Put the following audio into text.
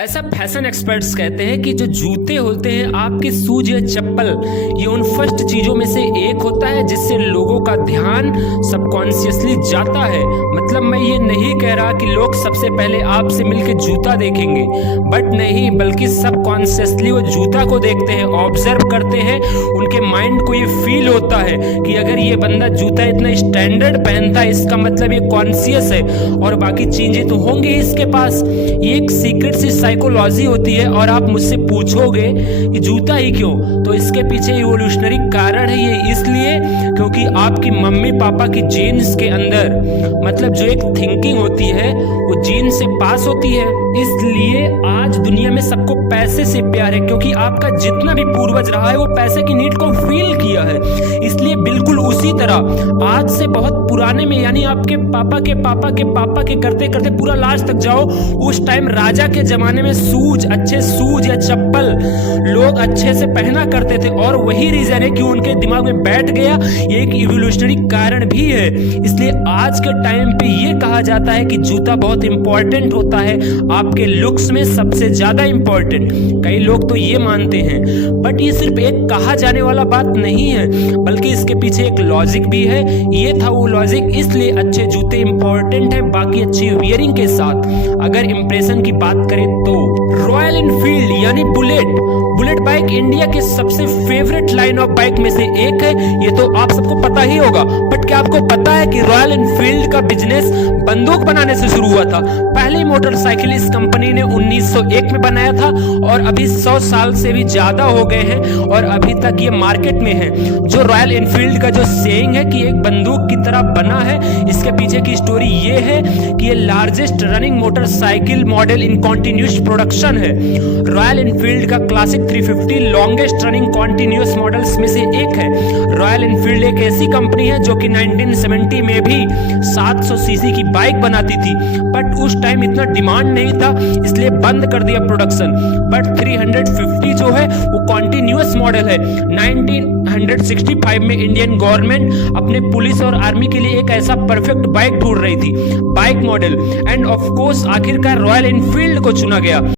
ऐसा fashion experts कहते हैं कि जो जूते होते हैं आपके शूज या चप्पल, ये उन फर्स्ट चीज़ों में से एक होता है जिससे लोगों का ध्यान सबकॉन्शियसली जाता है। मतलब मैं ये नहीं कह रहा कि लोग सबसे पहले आपसे मिलके जूता देखेंगे, बट नहीं, बल्कि सबकॉन्शियसली वो जूता को देखते हैं, ऑब्जर्व करते हैं। उनके माइंड को ये फील होता है कि अगर ये बंदा जूता इतना स्टैंडर्ड पहनता है, इसका मतलब ये कॉन्शियस है और बाकी चीज़ें तो होंगी इसके पास। ये एक सीक्रेट सी साइकोलॉजी होती है। और आप मुझसे पूछोगे कि जूता ही क्यों, तो इसके पीछे इवोल्यूशनरी कारण है। ये इसलिए क्योंकि आपकी मम्मी पापा की जीन्स के अंदर, मतलब जो एक थिंकिंग होती है वो जीन से पास होती है। इसलिए आज दुनिया में सबको पैसे से प्यार है, क्योंकि आपका जितना भी पूर्वज रहा है वो पैसे की नीड को फील किया है। इसलिए बिल्कुल उसी तरह आज से बहुत पुराने में, यानी आपके पापा के पापा के पापा के करते करते पूरा लास्ट तक जाओ, उस टाइम राजा के जमाने में शूज, अच्छे शूज या चप्पल लोग अच्छे से पहना करते थे। और वही रीजन है कि उनके दिमाग में बैठ गया। ये एक इवोल्यूशनरी कारण भी है। इसलिए आज के टाइम पे ये कहा जाता है कि जूता बहुत इंपॉर्टेंट होता है, आपके लुक्स में सबसे ज्यादा इंपॉर्टेंट। कई लोग तो ये मानते हैं, बट ये सिर्फ एक कहा जाने वाला बात नहीं है, बल्कि इसके पीछे एक लॉजिक भी है। ये था वो लॉजिक, इसलिए अच्छे जूते इंपॉर्टेंट है बाकी अच्छी वियरिंग के साथ। अगर इंप्रेशन की बात करें तो रॉयल एनफील्ड यानी बुलेट बाइक इंडिया के सबसे फेवरेट लाइन ऑफ बाइक में से एक है। ये तो आप सबको पता ही होगा। बट क्या आपको पता है कि रॉयल एनफील्ड का बिजनेस बंदूक बनाने से शुरू हुआ था? पहली मोटरसाइकिल इस कंपनी ने 1901 में बनाया था और अभी 100 साल से भी ज्यादा हो गए हैं और अभी तक ये मार्केट में है। जो रॉयल एनफील्ड का जो सेइंग है कि एक बंदूक की तरह बना है, इसके पीछे की स्टोरी ये है कि ये लार्जेस्ट रनिंग मोटरसाइकिल मॉडल इन कॉन्टिन्यूस प्रोडक्शन है। रॉयल एनफील्ड का classic 350 longest running continuous models में से एक है। रॉयल एनफील्ड एक ऐसी कंपनी है जो कि 1970 में भी 700 सीसी की बाइक बनाती थी, बट उस टाइम इतना डिमांड नहीं था, इसलिए बंद कर दिया प्रोडक्शन। बट 350 जो है वो कॉन्टिन्यूस मॉडल है। 1965 में इंडियन गवर्नमेंट अपने पुलिस और आर्मी के लिए एक ऐसा परफेक्ट बाइक ढूंढ रही थी, bike model, end of course आखिरकार रॉयल एनफील्ड को चुना गया।